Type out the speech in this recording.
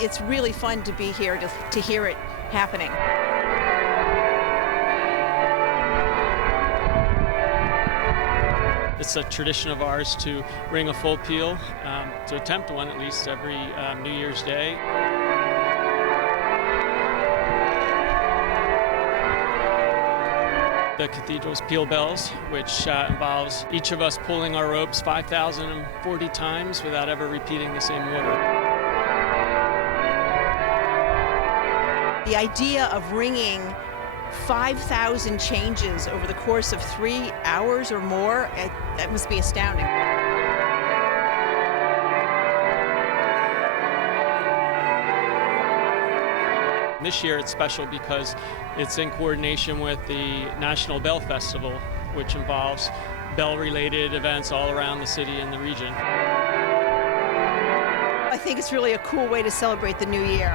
it's really fun to be here to hear it happening. It's a tradition of ours to ring a full peal, to attempt one at least every New Year's Day. The Cathedral's peal bells, which involves each of us pulling our ropes 5,040 times without ever repeating the same order. The idea of ringing 5,000 changes over the course of 3 hours or more, that must be astounding. This year it's special because it's in coordination with the National Bell Festival, which involves bell-related events all around the city and the region. I think it's really a cool way to celebrate the new year.